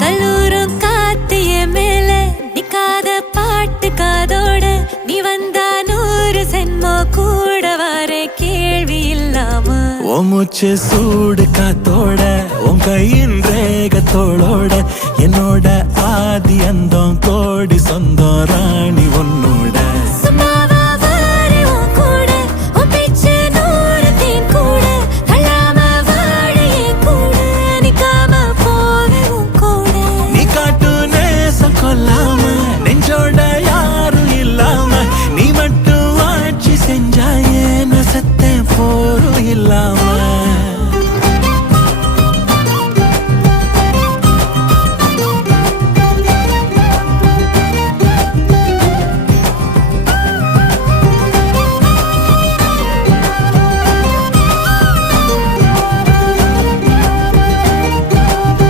கல்லூரும் காத்திய மேல நிக்காத பாட்டு காதோட நீ வந்தா 100 சென்மோ கூட வர கேள்வி இல்லாம மூச்சு சூடு காத்தோட உன் கையின் ரேகத்தோளோட என்னோட ஆதி அந்தம்